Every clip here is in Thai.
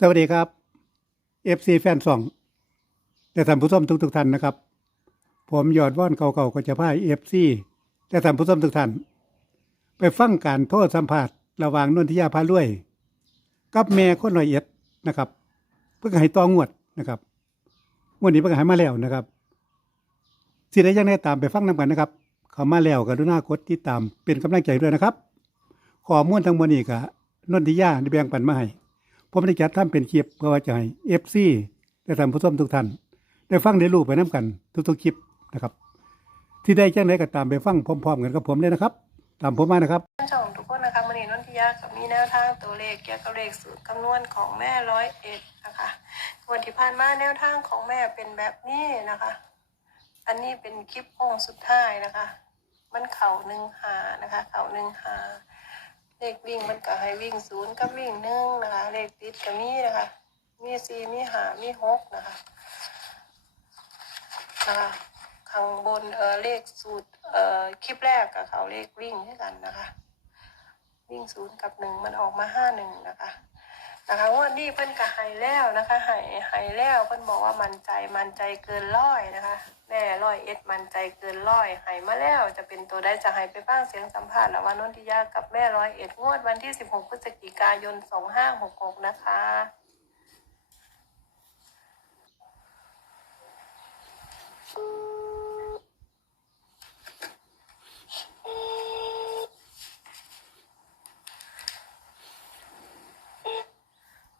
สวัสดีครับ FC แฟนสองแต่ท่านผู้ชมทุกทุกๆท่านนะครับ ผมยอดว่อนเก่าๆก็จะพาย FC แต่ท่านผู้ชมทุกท่านไปฟังการโทษสัมภาษณ์ระหว่างนนทิยาพาลุยกับแม่คนร้อยเอ็ดนะครับ เพิ่งให้ตองวดนะครับวดนี้เพิ่งให้มาแล้วนะครับสิได้ยังได้ตามไปฟังนำกันนะครับเขามาแล้วกรุณากดติดตามเป็นกำลังใจด้วยนะครับ ข้อมูลทั้งหมดนี้ก็นนทิยาได้แบ่งปันมาให้ ผมได้จัดทำเป็นคลิปเพื่อว่าจะให้เอฟซีได้ทำผู้ชมทุกท่าน ได้ฟังได้รู้ไปน้กัน ทุกๆคลิปนะครับ ที่ได้แจ้งไหนก็ตามไปฟังพร้อมๆกันกับผมเลยนะครับ ตามผมมานะครับท่านชมทุกคนนะคะวันนี้นนทิยากับมีแนวทางตัวเลขเกี่ยวกับเลขสูตรคำนวณของแม่ร้อยเอ็ดนะคะวันที่ผ่านมาแนวทางของแม่เป็นแบบนี้นะคะ อันนี้เป็นคลิปโค้งสุดท้ายนะคะ มันเข่าหนึ่งหานะคะ เข่าหนึ่งหา เลขวิ่งมันก็ให้วิ่งศูนย์กับวิ่งหนึ่งนะคะ เลขติดกับมีนะคะ มีสี่มีหามีหกนะคะนะคะข้างบนเออเลขสูตรเอ่อคลิปแรกกับเขาเลขวิ่งด้วยกันนะคะ วิ่งศูนย์กับหนึ่งมันออกมาห้าหนึ่งนะคะ นะคะวันนี้เพิ่นกับไฮแล้วนะคะไฮไฮแล้วเพิ่นบอกว่ามันใจมันใจเกินร้อยนะคะแม่ร้อยเอ็ดมันใจเกินร้อยไฮมาแล้วจะเป็นตัวได้จะไฮไปฟังเสียงสัมภาษณ์ระหว่างนนทิยากับแม่ร้อยเอ็ดงวดวันที่สิบหกพฤศจิกายนสองห้าหกหกนะคะ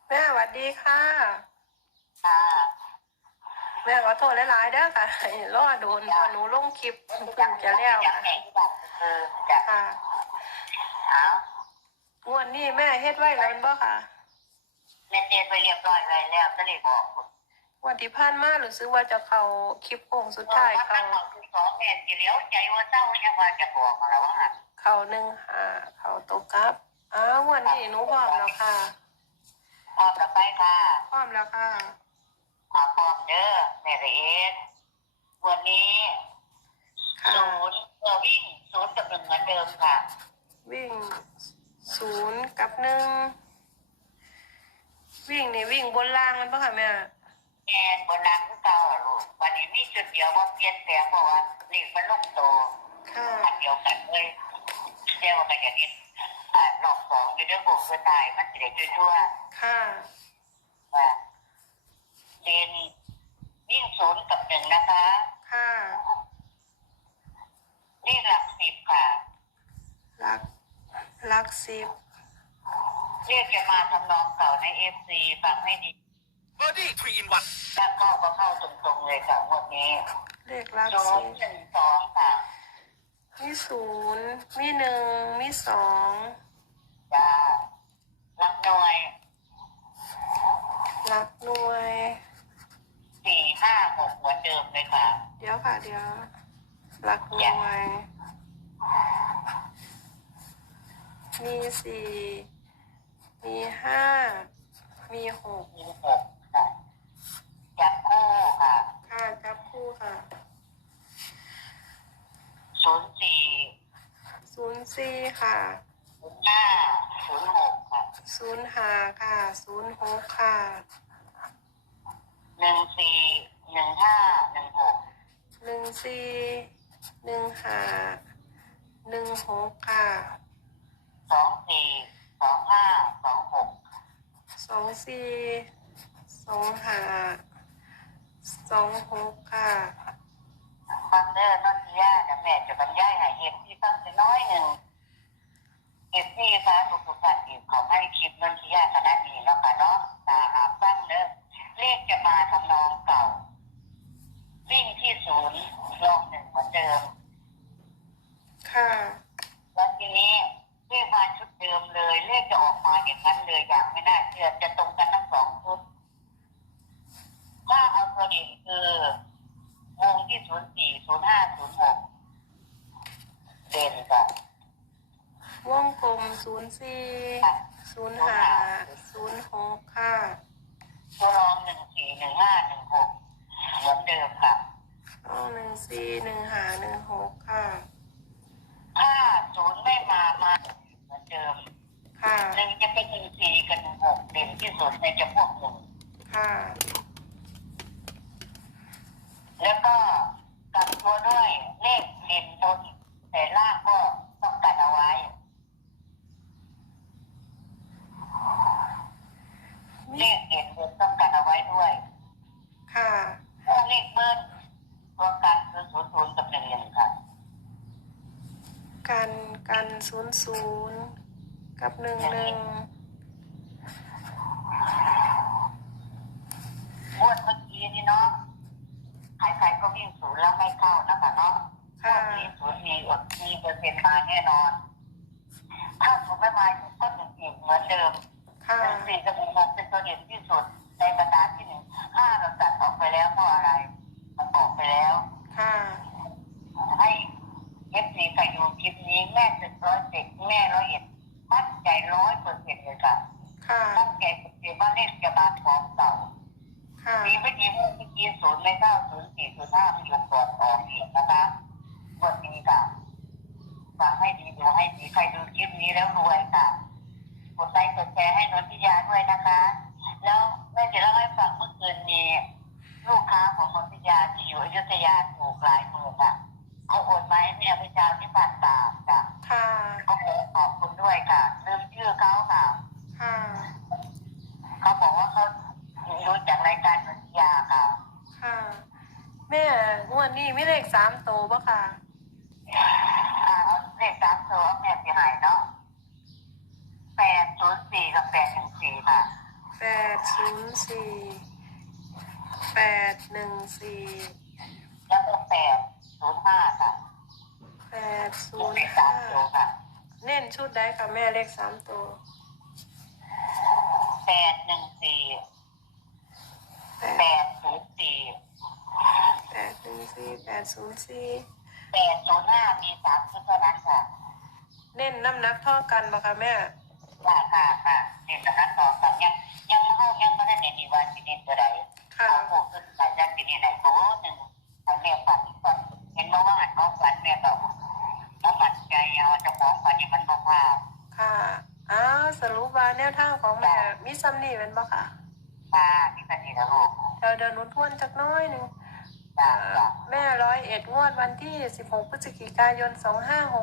แม่สวัส ดีค่ะค่ะแม่ขอโทษหลายๆเด้อค่ะรอโดนพอหนูลงคลิปเพิ่งจะแล้วยังค่ะแม่ที่บ้านคือจะค่ะเอางวดนี้แม่เฮ็ดไว้แล้วแม่นบ่ค่ะแม่เตียนไปเรียบร้อยไว้แล้วก็เลยบอกคุณงวันที่ผ่านมารู้สึกว่าจะเข้าคลิปโค้งสุดท้ายว่าเข้าตั้งเอาคือสองแม่สิเลี้ยวใจว่าเศร้ายังว่าจะบอกแล้วว่าเข้าหนึ่งหาเข้าตกกลับอ้าวงวันนี้หนูพร้อมแล้วค่ะ พร้อมแล้วไปค่ะพร้อมแล้วค่ะอาพร้อมเด้อแม่ละเอียดวันนี้ค่ะศูนย์เออวิ่งศูนย์กับหนึ่งเหมือนเดิมค่ะ วิ่งศูนย์กับหนึ่งวิ่งนี่วิ่งบนล่างมันปะค่ะแม่แม่บนรางคือเก่าอะลูกวันนี้มีจุดเดียวว่าเปลี่ยนแปลงเพราะว่านี่มันลงโตค่ะอันเดียวกันเลยเรียกว่ามันจะเห็น อ่ารอบสองอยู่เรื่องโกงเพื่อตายมันจะได้ชั่วค่ะๆว่าเรียนวิ่งศูนย์กับหนึ่งนะคะค่ะ เลขหลักสิบค่ะรัก รักสิบเรียกจะมาทำนองเก่าในเอฟซีฟังให้ดีเบอร์ดี้ทรีอินวันถ้าเข้าก็เข้าตรงๆเลยค่ะงวดนี้เลขรักศูสินบย์หนึ่งสองค่ะ มีศูนย์มีหนึ่งมีสอง จ้ารับหน่วยรักหน่วย สี่ห้าหกเหมือนเดิมเลยค่ะ เดี๋ยวค่ะ เดี๋ยวรักหน่วย มีสี่ มีห้า มีหกมีหกค่ะจับคู่ค่ะค่ะจับคู่ค่ะศูนย์สี่ศูนย์สี่ค่ะศูนย์ห้า ศูนย์หกค่ะศูนย์ห้าค่ะศูนย์หกค่ะหนึ่งสี่หนึ่งห้าหนึ่งหกหนึ่งสี่หนึ่งห้าหนึ่งหกค่ะสองสี่สองห้าสองหกสองสี่สองห้าสองหกค่ะฟังเด้อนนทิยาเดี๋ยวแม่จะบรรยายให้เอฟที่ฟังจะน้อยหนึ่ง เอฟที่ฟ้าทุกทุกๆท่านอีกเขาให้คลิปนนทิยาขนาดนี้แล้วค่ะเนาะตาหาฟังเด้อเลขจะมาทำนองเก่า วิ่งที่ศูนย์ลองหนึ่งเหมือนเดิม ค่ะ แล้วทีนี้เลขมาชุดเดิมเลย เลขจะออกมาอย่างนั้นเลยอย่างไม่น่าเชื่อจะตรงกันทั้งสองชุด ถ้าเอาตัวเด่นคือวงที่ศูนย์สี่ศูนย์ห้าศูนย์หกเด่นกับวงกลม ศูนย์สี่ศูนย์ห้าศูนย์หกค่ะ ตัวรองหนึ่งสี่หนึ่งห้าหนึ่งหกเหมือนเดิมค่ะ เอาหนึ่งสี่หนึ่งห้าหนึ่งห ดในจำพวกหนึ่ง ค่ะ แล้วก็กลับตัวด้วยเลขเด่นบนแต่ล่างก็ต้องกันเอาไว้ เลขเด่นบนต้องกันเอาไว้ด้วย ค่ะ ถ้าเลขเบิ้ลตัวกลางคือศูนย์ศูนย์กับหนึ่งหนึ่งค่ะ กันกัน ศูนย์ศูนย์กับหนึ่งหนึ่งงวดเมื่อกี้นี่เนาะใครๆก็วิ่งศูนย์แล้วไม่เข้านะคะเนาะงค่ะวดนี้ศูนย์มีอดมีเปอร์เซ็นต์มาแน่นอน ถ้าศูนย์ไม่มาก็หนึ่งอีกเหมือนเดิมค่ะหนึ่งสี่กับหนึ่งหกเป็นตัวเด่นที่สุดในบรรดาที่หนึ่งห้าเราตัดออกไปแล้วเพราะอะไร มันออกไปแล้วค่ะให้เอฟซีใครดูคลิปนี้แม่สิบร้อยเจ็ดแม่ร้อยเอ็ดมั่นใจร้อยเปอร์เซ็นต์เลยค่ะค่ะมั่นใจเปอร์เซ็นต์ว่าเลขจะมาพร้อมเก่าค่ะมีไม่ดีเมื่อกี้ศูนย์ไม่เก้าศูนย์สี่ศูนย์ห้ามันอยู่ก่อนออกอีกนะคะกดดีค่ะฟังให้ดีดูให้ดีใครดูคลิปนี้แล้วรวยค่ะกดไลค์กดแชร์ให้นนทิยาด้วยนะคะ แล้วแม่จะเล่าให้ฟังเมื่อคืนมีลูกค้าของนนทิยาที่อยู่อยุธยาถูกหลายหมื่นอะ เขาโอนมาให้แม่เมื่อเช้าที่ผ่านตามจ้ะค่ะก็ขอขอบคุณด้วยค่ะลืมชื่อเขาค่ะค่ะเขาบอกว่าเขารู้จากรายการนนทิยาค่ะ ค่ะแม่งวดนี้ไม่เลขสามโตวปะค่ะ อ่าเอาเลขสามตัวแม่เสียหายเนาะแปดศูนย์สี่กับแปดหนึ่งสี่ค่ะแปดศูนย์สี่แปดหนึ่งสี่แล้วก็แปด ศูนย์ห้าค่ะแปดศูลูกนเลย์ขสาห้ามตัวค่ะเน้นชุดได้ค่ะแม่เลขสามตัวแปดหนึ่งสี่แปแปดดศูนย์สี่แปดหนึ่งสี่แปดศูนย์สี่แปดศูนย์ห้ามีสามชุดเท่านั้นค่ะเน้นน้ำหนักเท่ากันปะคะแม่ค่ะค่ะค่ะเรียนตรงนั้นต่อกันยังยังเข้ายังไม่ได้เรียนดีวันที่นี่ตัวใดค่ะเขาพูดขึ้นใส่ยันที่นี่ไหนตัวหนึ่งเอาเรียกฝันก่อน เห็นมาว่าอ่านเขาฝันเนี่ยก็น้ำมันใจเอาเจะของฝันนี่มันบอกว่าค่ะอ้าวสรุปว่าแนวทางของแม่มีซัมนี่เป็นปะค่ะตาที่เป็นนี่นะลูกเดี๋ยวเดินหนุนทวนจักหน้อยหนึ่งตาจ้ะแม่ร้อยเอ็ดงวดวันที่ 16 พฤศจิกายน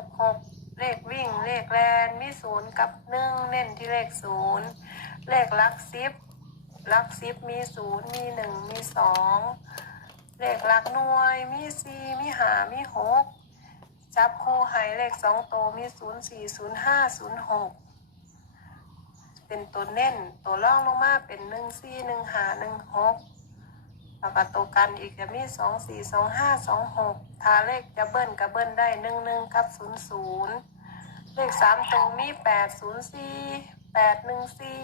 2566 เลขวิ่ง เลขแลนมีศูนย์กับหนึ่งเน้นที่เลขศูนย์เลขลักซิปลักซิปมีศูนย์มีหนึ่งมีสอง เลขหลักหน่วย มีสี่มีหามีหกจับคู่ไฮเลขสองโตวมีศูนย์สี่ศูนย์ห้าศูนย์หกเป็นตัวเน้นตัวล่องลงมาเป็นหนึ่งสี่หนึ่งหาหนึ่งหกแล้วก็ตัวกันอีกจะมีสองสี่สองห้าสองหกถ้าเลขจะเบิ้ลกับเบิ้ลได้หนึ่งหนึ่งกับศูนย์ศูนย์เลขสามตัวมีแปดศูนย์สี่แปดหนึ่งสี่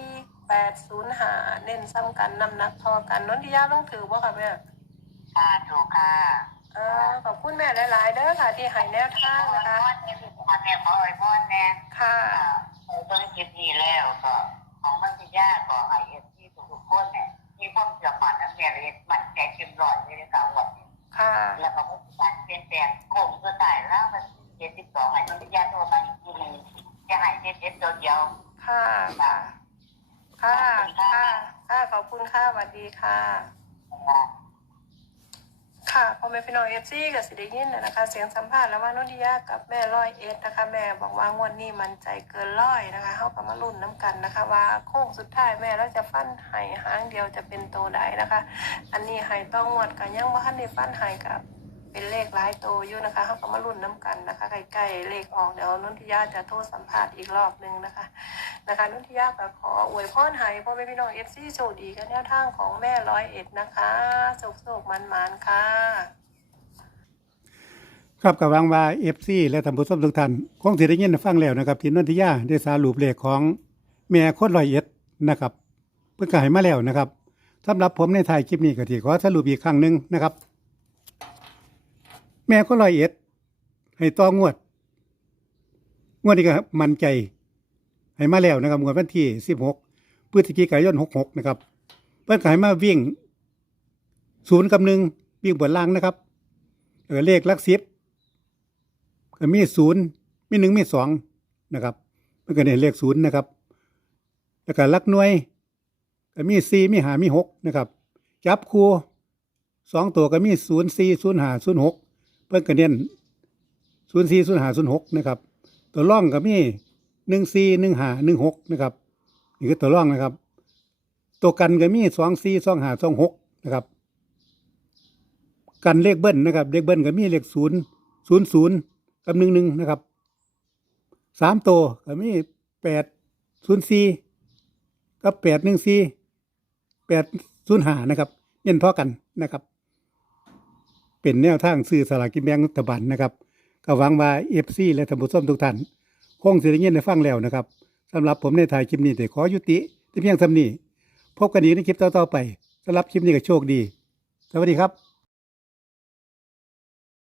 แปดศูนย์หาเน้นซ้ำกันน้ำหนักทอกันนนทิยาต้องถือว่าค่ะแม่ ค่ะถูกค่ะเออขอบคุณแม่หลาย ๆ เด้อค่ะ ที่ให้แนวทางนะคะพ่อเนี่ยคือพ่อเนี่ยพ่อไอ้พ่อเนี่ยค่ะเออเบิ่งคลิปนี้แล้วก็ของมันจะยากก็ไอเอฟที่ทุกๆคนเนี่ยที่พ่อเชื่อมันนั้นเนี่ยเรียกมันใจเต็มร้อยเลยนะคะวันนี้ค่ะ แล้วก็มีการเปลี่ยนแปลงโคงเพื่อตายแล้วมันเจ็ดสิบสองไอ้มันจะยากตัวมาอีกทีหนึงจะหายเจ็ดเจ็ดตัวเดียวค่ะค่ะค่ะ ค่ะค่ะขอบคุณค่ะสวัสดีค่ะนะ ค่ะพ่อแม่พี่น้องเอฟซีกับสิได้ยินนะคะ เสียงสัมภาษณ์แล้วว่านนทิยากับแม่ร้อยเอ็ดนะคะ แม่บอกว่างวดนี้มันใจเกินร้อยนะคะเขากับมาลุ้นน้ำกันนะคะ ว่าโค้งสุดท้ายแม่เราจะฟันไห้หางเดียวจะเป็นโตใดนะคะ อันนี้ไห้ต้องงวดกันยังว่าทันได้ฟันไห้กับเป็นเลขหลายโตอยู่นะคะเขากับมาลุ้นน้ำกันนะคะใกล้ๆเลขออกเดี๋ยวนนทิยาจะโทรสัมภาษณ์อีกรอบหนึ่งนะคะ นะคะนุทิยาก็ขออวยพรให้พ่อแม่พี่น้องเอฟซีโชคดีกันแนวทางของแม่ร้อยเอ็ดนะคะสุขสุขมันมันค่ะ ครับกับวังว่าเอฟซีและท่านผู้ชมทุกท่านคงสิได้ยินฟังแล้วนะครับที่นนทิยาได้สารุปเลขของแม่โคนร้อยเอ็ดนะครับเพิ่นก็ให้มาแล้วนะครับสำหรับผมในถ่ายคลิปนี้ก็ที่ขอสรุปอีกครั้งหนึ่งนะครับ แม่คนร้อยเอ็ดให้ต่องวด งวดนี้ก็มันใจ ให้มาแล้วนะครับงวดวันที่16พฤศจิกายน66นะครับเพิ่นก็ให้มาวิ่งศูนย์กับหนึ่งวิ่งบนล่างนะครับเออเลขลักสิบก็มีศูนย์มีหนึ่งมีสองนะครับมันก็เนี่ยเลขศูนย์นะครับ แล้วก็ลักหน่วยก็มีสี่มีหามีหกนะครับ จับคู่สองตัวก็มีศูนย์สี่ศูนย์หาศูนย์หกเพิ่นก็เน้นศูนย์สี่ศูนย์หาศูนย์หกนะครับ ตัวร่องก็มี หนึ่งสี่หนึ่งหาหนึ่งหกนะครับนี่คือตัวร่องนะครับ ตัวกันก็มีสองสี่สองหาสองหกนะครับ กันเลขเบิ้ลนะครับเลขเบิ้ลก็มีเลขศูนย์ศูนย์ศูนย์กับหนึ่งหนึ่งนะครับสามตัวก็มีแปดศูนย์สี่กับแปดหนึ่งสี่แปดศูนย์หานะครับเน้นเท่ากันนะครับ เป็นแนวทางซื้อสลากกินแบ่งรัฐบาลนะครับก็หวังว่าเอฟซีและท่านผู้มทุกท่าน คงสิได้ยินได้ฟังแล้วนะครับสำหรับผมในถ่ายคลิปนี้แต่ขอยุติที่เพียงเท่านี้พบกันอีกในคลิปต่อๆไปสำหรับคลิปนี้ก็โชคดี สวัสดีครับ